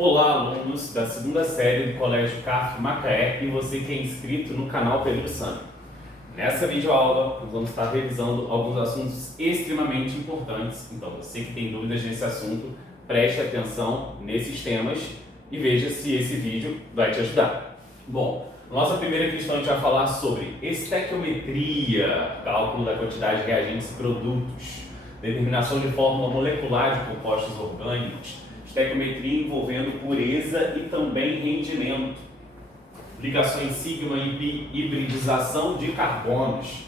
Olá, alunos da segunda série do Colégio CAF Macaé e você que é inscrito no canal Pedro Sami. Nessa videoaula, nós vamos estar revisando alguns assuntos extremamente importantes, então você que tem dúvidas nesse assunto, preste atenção nesses temas e veja se esse vídeo vai te ajudar. Bom, nossa primeira questão a gente vai falar sobre estequiometria, cálculo da quantidade de reagentes e produtos, determinação de fórmula molecular de compostos orgânicos, estequiometria envolvendo pureza e também rendimento, aplicações sigma e pi, hibridização de carbonos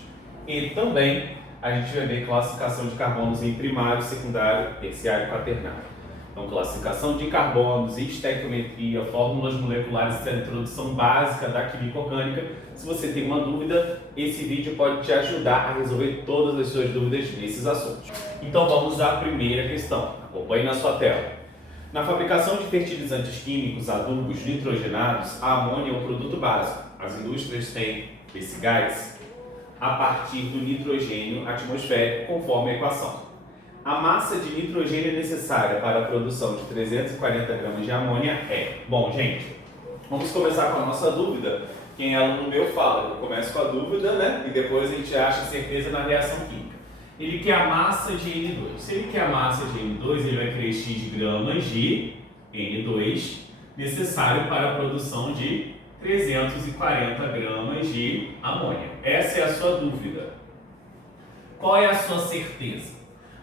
e também a gente vai ver classificação de carbonos em primário, secundário, terciário e quaternário. Então, classificação de carbonos, estequiometria, fórmulas moleculares, essa é a introdução básica da química orgânica. Se você tem uma dúvida, esse vídeo pode te ajudar a resolver todas as suas dúvidas nesses assuntos. Então, vamos à primeira questão. Acompanhe na sua tela. Na fabricação de fertilizantes químicos adubos nitrogenados, a amônia é o produto básico. As indústrias têm esse gás a partir do nitrogênio atmosférico, conforme a equação. A massa de nitrogênio necessária para a produção de 340 gramas de amônia é... Bom, gente, vamos começar com a nossa dúvida. Quem é aluno meu fala, eu começo com a dúvida, né? E depois a gente acha certeza na reação química. Ele quer a massa de N2. Se ele quer a massa de N2, ele vai querer X gramas de N2 necessário para a produção de 340 gramas de amônia. Essa é a sua dúvida. Qual é a sua certeza?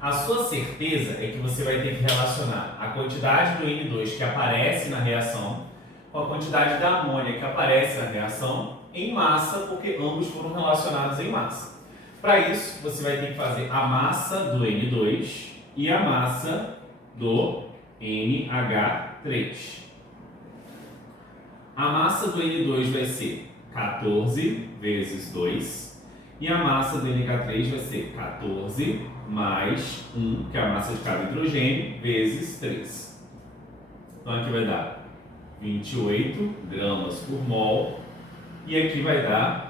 A sua certeza é que você vai ter que relacionar a quantidade do N2 que aparece na reação com a quantidade da amônia que aparece na reação em massa, porque ambos foram relacionados em massa. Para isso, você vai ter que fazer a massa do N2 e a massa do NH3. A massa do N2 vai ser 14 vezes 2 e a massa do NH3 vai ser 14 mais 1, que é a massa de cada hidrogênio, vezes 3. Então aqui vai dar 28 gramas por mol e aqui vai dar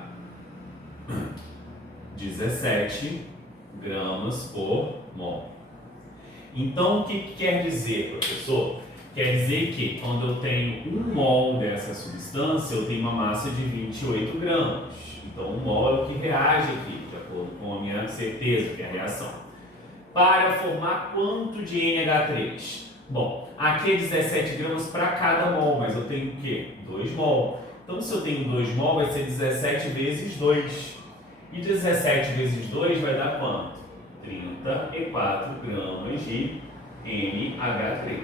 17 gramas por mol. Então, o que quer dizer, professor? Quer dizer que quando eu tenho 1 mol dessa substância, eu tenho uma massa de 28 gramas. Então, 1 mol é o que reage aqui, de acordo com a minha certeza, que é a reação. Para formar quanto de NH3? Bom, aqui é 17 gramas para cada mol, mas eu tenho o quê? 2 mol. Então, se eu tenho 2 mol, vai ser 17 vezes 2. E 17 vezes 2 vai dar quanto? 34 gramas de NH3.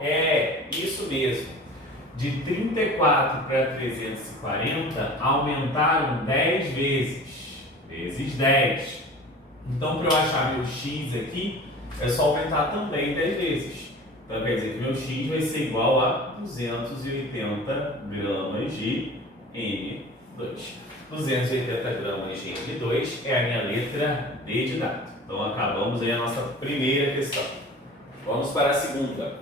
É isso mesmo. De 34 para 340, aumentaram 10 vezes. Vezes 10. Então, para eu achar meu X aqui, é só aumentar também 10 vezes. Então, quer dizer que meu X vai ser igual a 280 gramas de N2. 280 gramas de N2 é a minha letra D de dado. Então, acabamos aí a nossa primeira questão. Vamos para a segunda.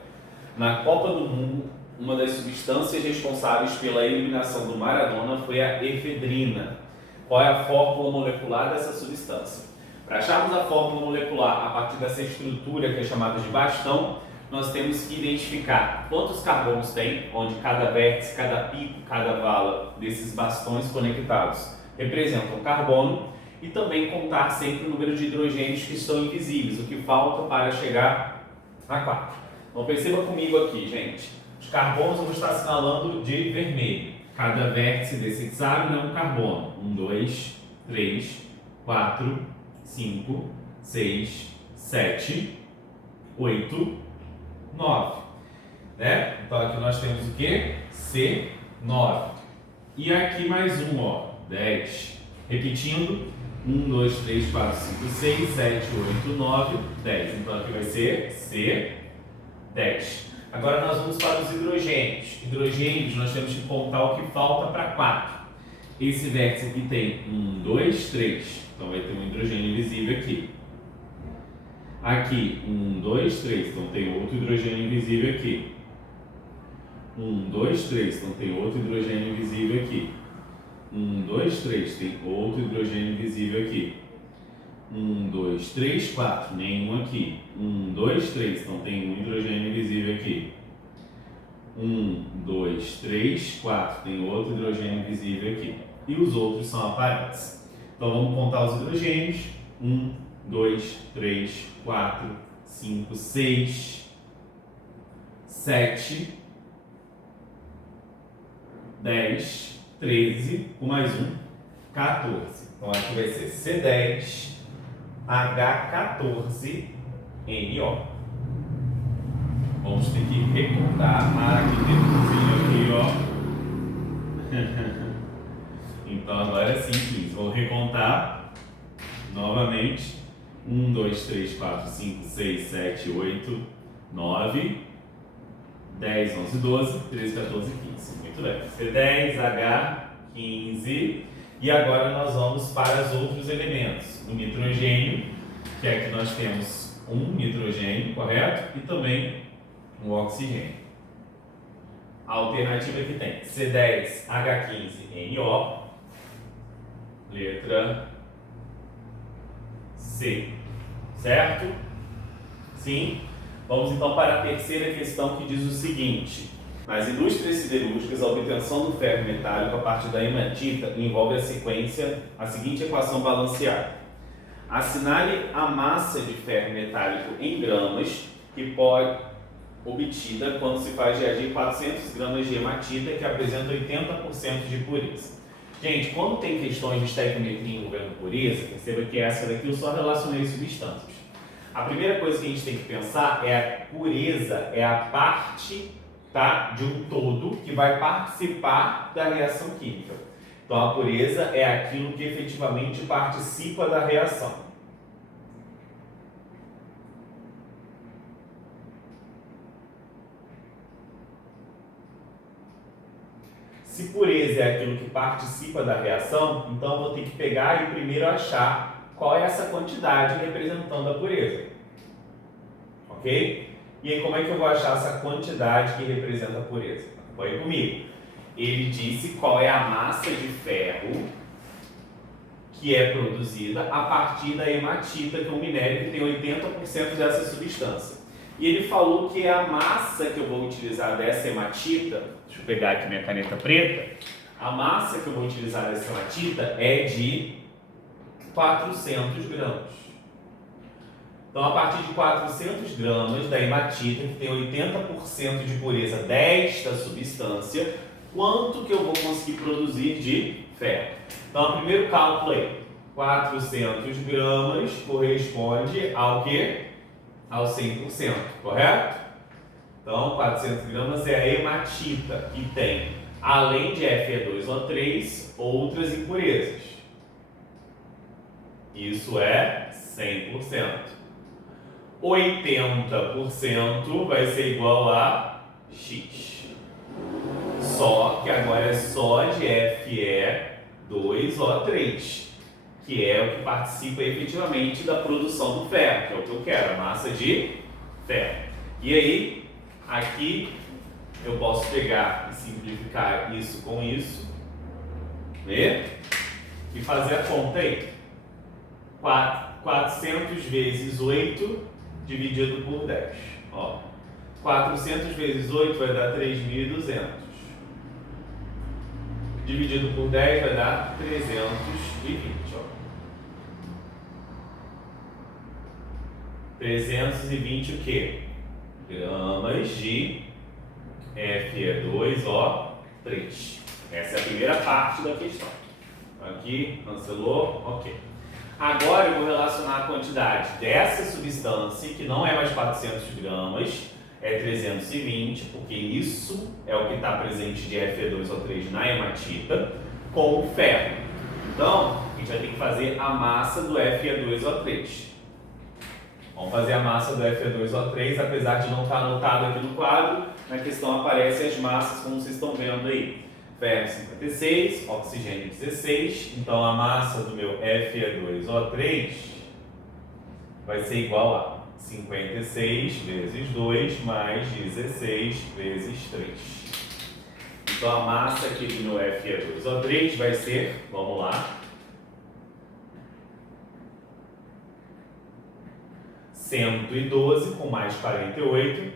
Na Copa do Mundo, uma das substâncias responsáveis pela eliminação do Maradona foi a efedrina. Qual é a fórmula molecular dessa substância? Para acharmos a fórmula molecular a partir dessa estrutura que é chamada de bastão, nós temos que identificar quantos carbonos tem, onde cada vértice, cada pico, cada vala desses bastões conectados representam carbono, e também contar sempre o número de hidrogênios que estão invisíveis, o que falta para chegar a 4. Então perceba comigo aqui, gente. Os carbonos eu vou estar assinalando de vermelho. Cada vértice desse hexágono é um carbono. 1, 2, 3, 4, 5, 6, 7, 8, 9. Né? Então aqui nós temos o que? C9. E aqui mais um, 10. Repetindo. 1, 2, 3, 4, 5, 6, 7, 8, 9, 10. Então aqui vai ser C10. Agora nós vamos para os hidrogênios. Hidrogênios nós temos que contar o que falta para 4. Esse vértice aqui tem 1, 2, 3. Então vai ter um hidrogênio invisível aqui. Aqui, 1, 2, 3. Então tem outro hidrogênio invisível aqui. 1, 2, 3. Então tem outro hidrogênio invisível aqui. 1, 2, 3. Tem outro hidrogênio invisível aqui. 1, 2, 3, 4. Nenhum aqui. 1, 2, 3. Então tem um hidrogênio invisível aqui. 1, 2, 3, 4. Tem outro hidrogênio invisível aqui. E os outros são aparentes. Então vamos contar os hidrogênios. 1, 2, 3, 4, 5, 6, 7, 10, 13, com mais um, 14. Então aqui vai ser C10H14NO. Vamos ter que recontar aqui dentro, ó. Então agora sim, 15. Vou recontar novamente. 1, 2, 3, 4, 5, 6, 7, 8, 9, 10, 11, 12, 13, 14, 15. Muito bem. C10H15. E agora nós vamos para os outros elementos. O nitrogênio, que aqui nós temos um nitrogênio, correto? E também um oxigênio. A alternativa que tem C10H15NO, letra C, certo? Sim? Vamos então para a terceira questão, que diz o seguinte: nas indústrias siderúrgicas, a obtenção do ferro metálico a partir da hematita envolve a seguinte equação balanceada. Assinale a massa de ferro metálico em gramas que pode obtida quando se faz reagir 400 gramas de hematita, que apresenta 80% de pureza. Gente, quando tem questões de estequiometria envolvendo pureza, perceba que essa daqui eu só relacionei substâncias. A primeira coisa que a gente tem que pensar é a pureza é a parte, tá, de um todo que vai participar da reação química. Então a pureza é aquilo que efetivamente participa da reação. Se pureza é aquilo que participa da reação, então eu vou ter que pegar e primeiro achar qual é essa quantidade representando a pureza. Ok? E aí como é que eu vou achar essa quantidade que representa a pureza? Acompanhe comigo. Ele disse qual é a massa de ferro que é produzida a partir da hematita, que é um minério que tem 80% dessa substância. E ele falou que a massa que eu vou utilizar dessa hematita, deixa eu pegar aqui minha caneta preta, a massa que eu vou utilizar dessa hematita é de 400 gramas. Então, a partir de 400 gramas da hematita, que tem 80% de pureza desta substância, quanto que eu vou conseguir produzir de ferro? Então, o primeiro cálculo aí, 400 gramas corresponde ao quê? Ao 100%, correto? Então, 400 gramas é a hematita, que tem, além de Fe2O3, outras impurezas. Isso é 100%. 80% vai ser igual a X. Só que agora é só de Fe2O3. Que é o que participa efetivamente da produção do ferro, que é o que eu quero, a massa de ferro. E aí, aqui eu posso pegar e simplificar isso com isso, né? E fazer a conta aí. 400 vezes 8 dividido por 10. Ó, 400 vezes 8 vai dar 3.200. Dividido por 10 vai dar 320. 320 o quê? Gramas de Fe2O3. Essa é a primeira parte da questão. Aqui, cancelou, ok. Agora eu vou relacionar a quantidade dessa substância, que não é mais 400 gramas, é 320, porque isso é o que está presente de Fe2O3 na hematita, com o ferro. Então, a gente vai ter que fazer a massa do Fe2O3. Vamos fazer a massa do Fe2O3, apesar de não estar anotado aqui no quadro, na questão aparecem as massas como vocês estão vendo aí. Ferro 56, oxigênio 16, então a massa do meu Fe2O3 vai ser igual a 56 vezes 2 mais 16 vezes 3. Então a massa aqui do meu Fe2O3 vai ser, vamos lá, 112 com mais 48,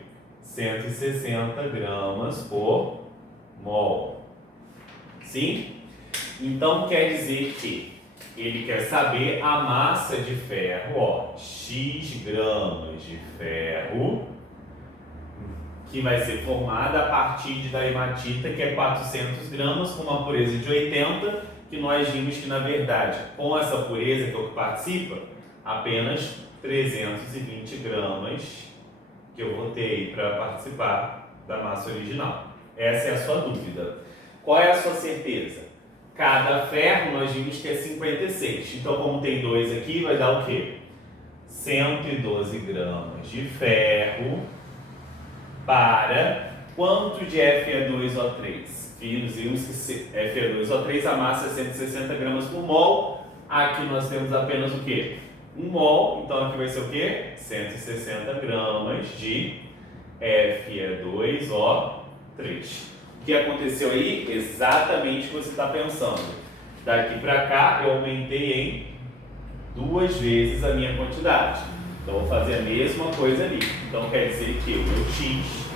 160 gramas por mol. Sim? Então quer dizer que ele quer saber a massa de ferro, ó, X gramas de ferro, que vai ser formada a partir da hematita, que é 400 gramas, com uma pureza de 80, que nós vimos que, na verdade, com essa pureza que é o que participa, apenas 320 gramas que eu vou ter aí para participar da massa original. Essa é a sua dúvida. Qual é a sua certeza? Cada ferro nós vimos que é 56. Então, como tem 2 aqui, vai dar o quê? 112 gramas de ferro para quanto de Fe2O3? Vimos que Fe2O3, a massa é 160 gramas por mol. Aqui nós temos apenas o quê? 1 mol, então aqui vai ser o quê? 160 gramas de Fe2O3. O que aconteceu aí? Exatamente o que você está pensando. Daqui para cá eu aumentei em 2 vezes a minha quantidade. Então vou fazer a mesma coisa ali. Então quer dizer que o meu X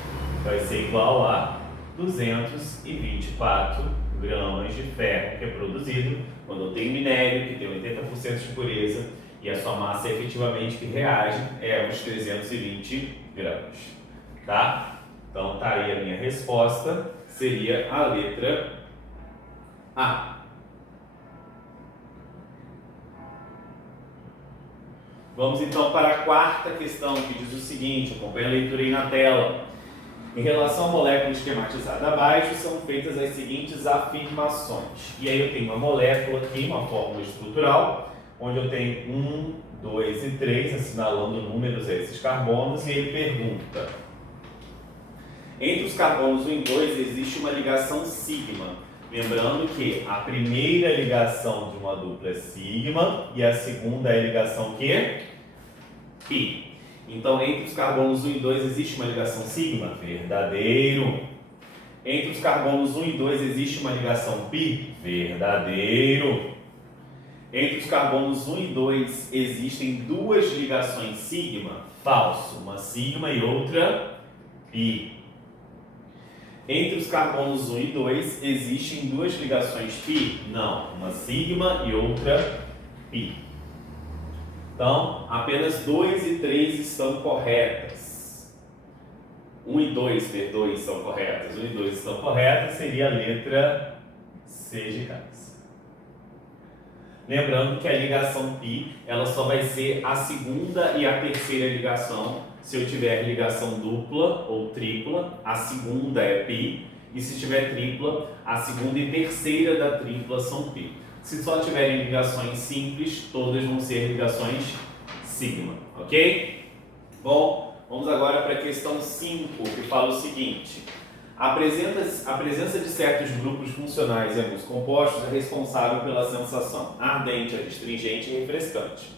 vai ser igual a 224 gramas de ferro que é produzido quando eu tenho minério que tem 80% de pureza e a sua massa efetivamente que reage é os 320 gramas. Tá? Então tá aí a minha resposta. Seria a letra A. Vamos então para a quarta questão, que diz o seguinte, acompanha a leitura aí na tela. Em relação à molécula esquematizada abaixo, são feitas as seguintes afirmações. E aí eu tenho uma molécula aqui, uma fórmula estrutural, onde eu tenho 1, 2 e 3, assinalando números a esses carbonos, e ele pergunta: entre os carbonos 1 e 2 existe uma ligação sigma. Lembrando que a primeira ligação de uma dupla é sigma e a segunda é a ligação que? Pi. Então, entre os carbonos 1 e 2 existe uma ligação sigma? Verdadeiro. Entre os carbonos 1 e 2 existe uma ligação pi? Verdadeiro. Entre os carbonos 1 e 2 existem 2 ligações sigma? Falso. Uma sigma e outra pi. Entre os carbonos 1 e 2 existem 2 ligações pi? Não. Uma sigma e outra pi. Então, apenas 2 e 3 estão corretas. 1 e 2, P2 são corretas. 1 e 2 estão corretas, seria a letra C de casa. Lembrando que a ligação pi, ela só vai ser a segunda e a terceira ligação. Se eu tiver ligação dupla ou tripla, a segunda é pi. E se tiver tripla, a segunda e terceira da tripla são pi. Se só tiverem ligações simples, todas vão ser ligações sigma, ok? Bom, vamos agora para a questão 5, que fala o seguinte. A presença de certos grupos funcionais em alguns compostos é responsável pela sensação ardente, adstringente e refrescante,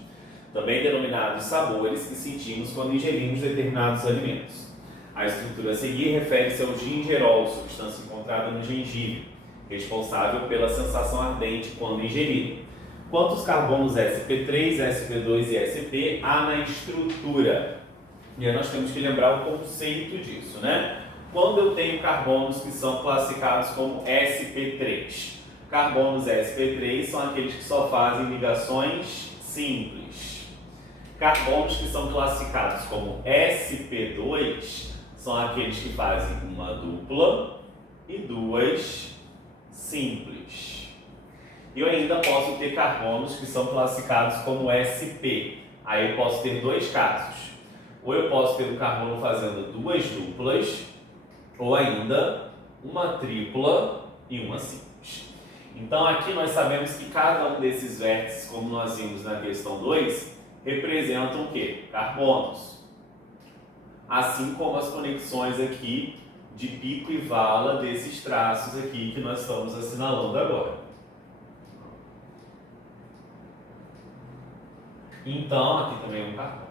também denominados sabores que sentimos quando ingerimos determinados alimentos. A estrutura a seguir refere-se ao gingerol, substância encontrada no gengibre, responsável pela sensação ardente quando ingerido. Quantos carbonos sp3, sp2 e sp há na estrutura? E aí nós temos que lembrar o conceito disso, né? Quando eu tenho carbonos que são classificados como sp3, carbonos sp3 são aqueles que só fazem ligações simples. Carbonos que são classificados como sp2 são aqueles que fazem uma dupla e 2 simples. Eu ainda posso ter carbonos que são classificados como sp. Aí eu posso ter 2 casos. Ou eu posso ter um carbono fazendo 2 duplas, ou ainda uma tripla e uma simples. Então aqui nós sabemos que cada um desses vértices, como nós vimos na questão 2, representam o quê? Carbonos. Assim como as conexões aqui de pico e vala desses traços aqui que nós estamos assinalando agora. Então, aqui também é um carbono.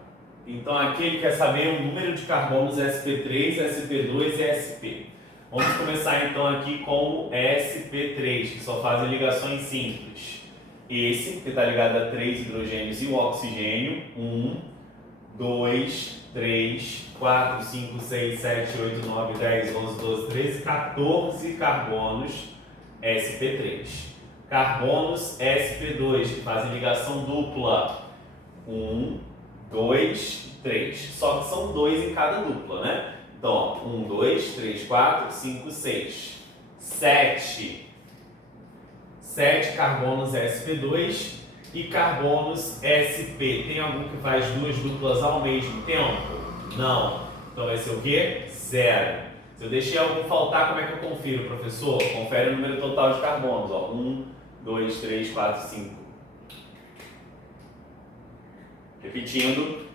Então aqui ele quer saber o número de carbonos sp3, sp2 e sp. Vamos começar então aqui com o sp3, que só fazem ligações simples. Esse, que está ligado a 3 hidrogênios e o oxigênio, 1, 2, 3, 4, 5, 6, 7, 8, 9, 10, 11, 12, 13, 14 carbonos sp3. Carbonos sp2, que fazem ligação dupla. 1, 2, 3. Só que são 2 em cada dupla, né? Então, ó, 1, 2, 3, 4, 5, 6, 7. 7 carbonos sp2 e carbonos sp. Tem algum que faz duas duplas ao mesmo tempo? Não. Então vai ser o quê? 0. Se eu deixei algum faltar, como é que eu confiro, professor? Confere o número total de carbonos. 1, 2, 3, 4, 5. Repetindo.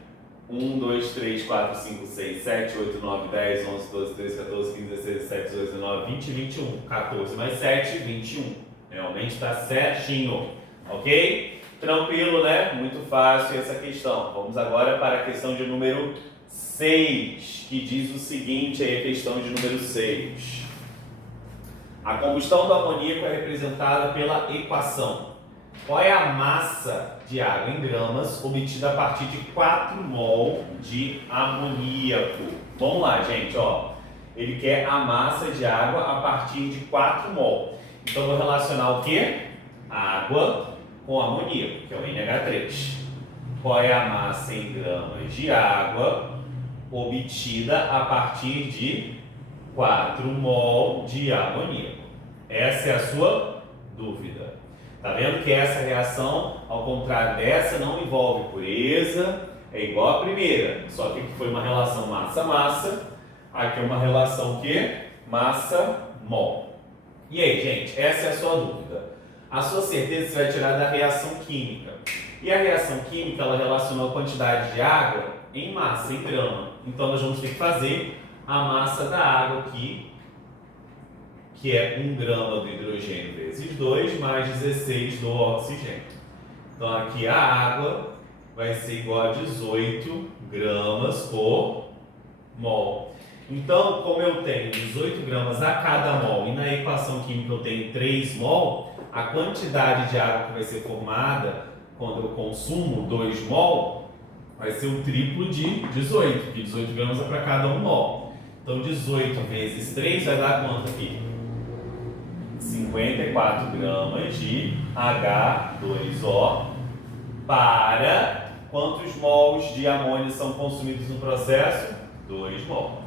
1, 2, 3, 4, 5, 6, 7, 8, 9, 10, 11, 12, 13, 14, 15, 16, 17, 18, 19, 20, 21. 14 mais 7, 21. Realmente está certinho. Ok? Tranquilo, né? Muito fácil essa questão. Vamos agora para a questão de número 6, que diz o seguinte, aí a questão de número 6. A combustão do amoníaco é representada pela equação. Qual é a massa de água em gramas obtida a partir de 4 mol de amoníaco? Vamos lá, gente, ó. Ele quer a massa de água a partir de 4 mol. Então, vou relacionar o quê? Água com amoníaco, que é o NH3. Qual é a massa em gramas de água obtida a partir de 4 mol de amoníaco? Essa é a sua dúvida. Tá vendo que essa reação, ao contrário dessa, não envolve pureza, é igual à primeira, só que aqui foi uma relação massa-massa, aqui é uma relação o quê? Massa-mol. E aí, gente, essa é a sua dúvida. A sua certeza você vai tirar da reação química. E a reação química, ela relacionou a quantidade de água em massa, em grama. Então, nós vamos ter que fazer a massa da água aqui, que é 1 grama do hidrogênio vezes 2, mais 16 do oxigênio. Então, aqui a água vai ser igual a 18 gramas por mol. Então, como eu tenho 18 gramas a cada mol e na equação química eu tenho 3 mol, a quantidade de água que vai ser formada quando eu consumo 2 mol vai ser o triplo de 18, porque 18 gramas é para cada 1 mol. Então, 18 vezes 3 vai dar quanto aqui? 54 gramas de H2O para quantos mols de amônia são consumidos no processo? 2 mol.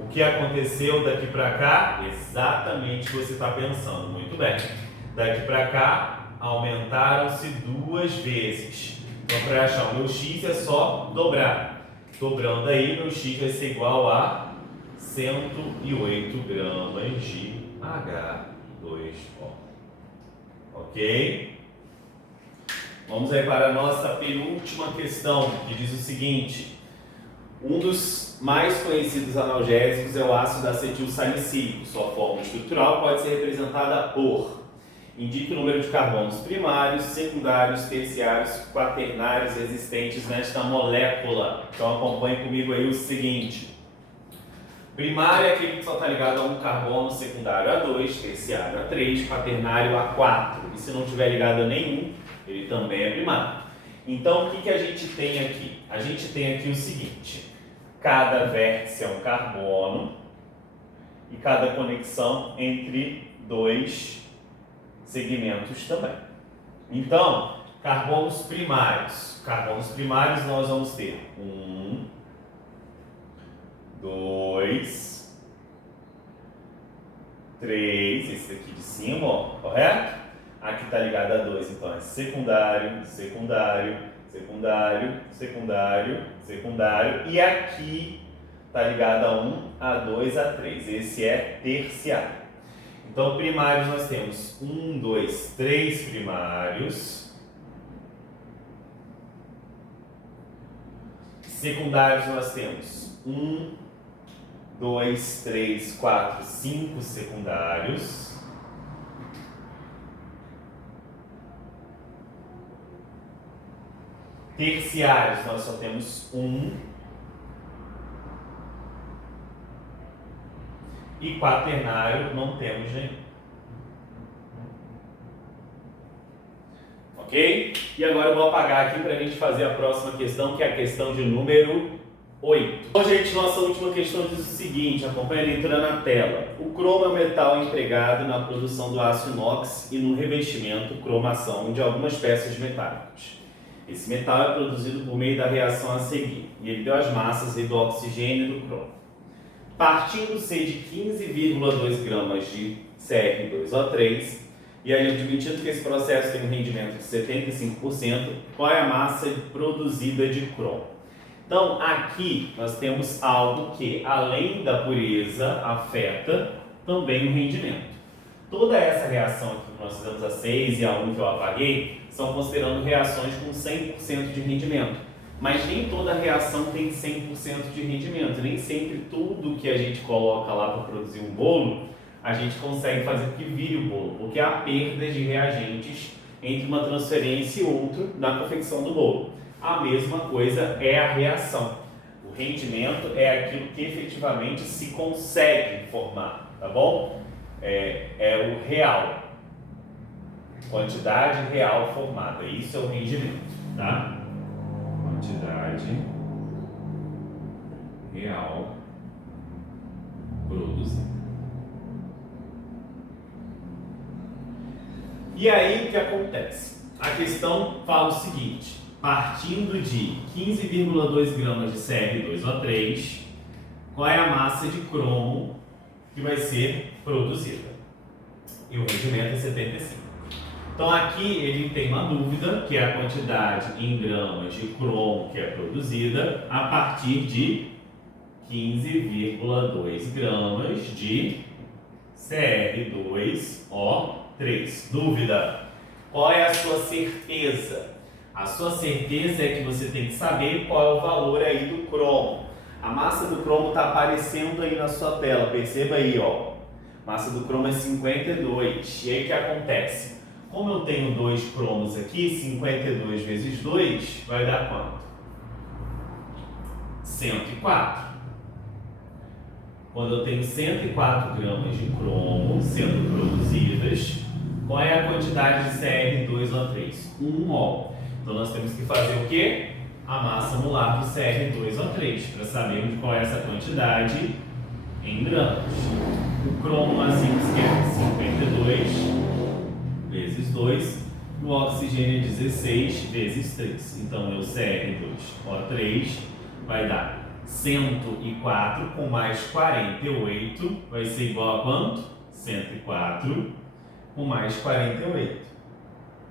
O que aconteceu daqui para cá? Exatamente o que você está pensando. Muito bem. Daqui para cá, aumentaram-se 2 vezes. Então, para achar o meu x é só dobrar. Dobrando aí, meu x vai ser igual a 108 gramas de H2O. Ok? Vamos aí para a nossa penúltima questão, que diz o seguinte. Um dos mais conhecidos analgésicos é o ácido acetilsalicílico. Sua forma estrutural pode ser representada por: indique o número de carbonos primários, secundários, terciários, quaternários existentes nesta molécula. Então acompanhe comigo aí o seguinte. Primário é aquele que só está ligado a um carbono, secundário a 2, terciário a 3, quaternário a 4. E se não tiver ligado a nenhum, ele também é primário. Então, o que a gente tem aqui? A gente tem aqui o seguinte: cada vértice é um carbono e cada conexão entre 2 segmentos também. Então, carbonos primários. Carbonos primários nós vamos ter 1, 2, 3, esse aqui de cima, ó, correto? Aqui está ligado a 2, então é secundário, secundário, secundário, secundário, secundário. E aqui está ligado a 1, a 2, a 3. Esse é terciário. Então, primários nós temos 1, 2, 3 primários. Secundários nós temos 1, 2, 3, 4, 5 secundários. Terciários nós só temos 1. E quaternário não temos nenhum. Ok? E agora eu vou apagar aqui para a gente fazer a próxima questão, que é a questão de número 8. Bom, gente, nossa última questão diz o seguinte, acompanha a leitura na tela. O cromo é um metal empregado na produção do aço inox e no revestimento, cromação de algumas peças metálicas. Esse metal é produzido por meio da reação a seguir, e ele deu as massas do oxigênio e do cromo. Partindo-se de 15,2 gramas de Cr2O3, e aí admitindo que esse processo tem um rendimento de 75%, qual é a massa produzida de cromo? Então, aqui nós temos algo que, além da pureza, afeta também o rendimento. Toda essa reação aqui que nós fizemos a 6 e a 1 que eu apaguei, são considerando reações com 100% de rendimento. Mas nem toda reação tem 100% de rendimento. Nem sempre tudo que a gente coloca lá para produzir um bolo, a gente consegue fazer que vire o bolo, porque há perdas de reagentes entre uma transferência e outra na confecção do bolo. A mesma coisa é a reação. O rendimento é aquilo que efetivamente se consegue formar, tá bom? É o real. Quantidade real formada. Isso é o rendimento, tá? Quantidade real produzida. E aí o que acontece? A questão fala o seguinte: partindo de 15,2 gramas de Cr2O3, qual é a massa de cromo que vai ser produzida? E o rendimento é 75. Então aqui ele tem uma dúvida, que é a quantidade em gramas de cromo que é produzida a partir de 15,2 gramas de Cr2O3. Dúvida? Qual é a sua certeza? A sua certeza é que você tem que saber qual é o valor aí do cromo. A massa do cromo está aparecendo aí na sua tela, perceba aí, ó. Massa do cromo é 52. E aí o que acontece? Como eu tenho dois cromos aqui, 52 vezes 2 vai dar quanto? 104. Quando eu tenho 104 gramas de cromo sendo produzidas, qual é a quantidade de Cr2O3? 1 mol. Então nós temos que fazer o quê? A massa molar do Cr2O3, para sabermos qual é essa quantidade em gramas. O cromo assim que é 52 vezes 2, o oxigênio é 16 vezes 3. Então, meu Cr2O3 vai dar 104 com mais 48, vai ser igual a quanto? 104 com mais 48.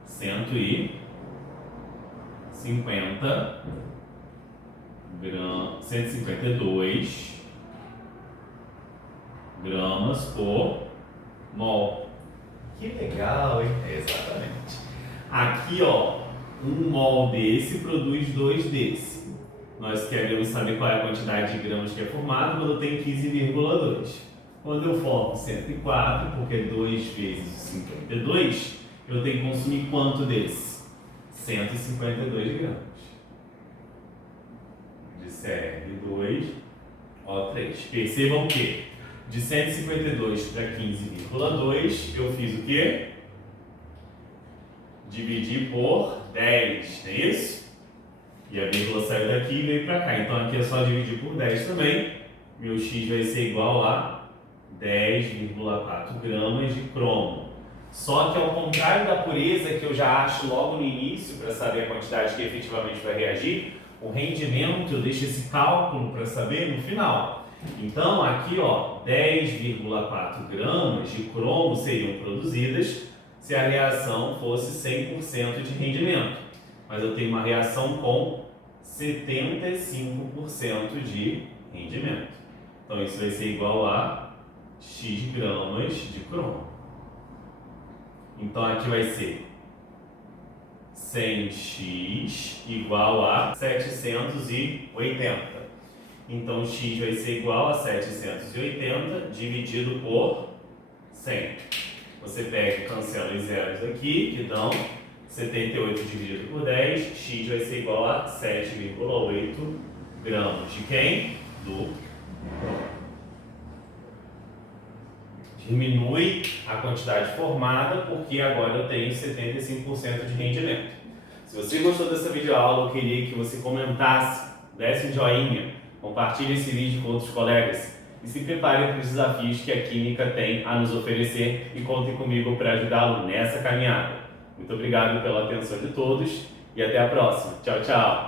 152 gramas por mol. Que legal, hein? Exatamente. Aqui, ó, um mol desse produz 2 desse. Nós queremos saber qual é a quantidade de gramas que é formada quando tem 15,2. Quando eu formo 104, porque 2 vezes 52, eu tenho que consumir quanto desse? 152 gramas de Cr2O3. Percebam que de 152 para 15,2 eu fiz o quê? Dividi por 10, não é isso? E a vírgula saiu daqui e veio para cá. Então aqui é só dividir por 10 também. Meu x vai ser igual a 10,4 gramas de cromo. Só que ao contrário da pureza, que eu já acho logo no início para saber a quantidade que efetivamente vai reagir, o rendimento eu deixo esse cálculo para saber no final. Então aqui, ó, 10,4 gramas de cromo seriam produzidas se a reação fosse 100% de rendimento. Mas eu tenho uma reação com 75% de rendimento. Então isso vai ser igual a x gramas de cromo. Então aqui vai ser 100x igual a 780. Então x vai ser igual a 780 dividido por 100. Você pega e cancela os zeros aqui, que dão 78 dividido por 10, x vai ser igual a 7,8 gramas. De quem? Do cromo. Diminui a quantidade formada, porque agora eu tenho 75% de rendimento. Se você gostou dessa videoaula, eu queria que você comentasse, desse um joinha, Compartilhe esse vídeo com outros colegas e se prepare para os desafios que a Química tem a nos oferecer e contem comigo para ajudá-lo nessa caminhada. Muito obrigado pela atenção de todos e até a próxima. Tchau, tchau!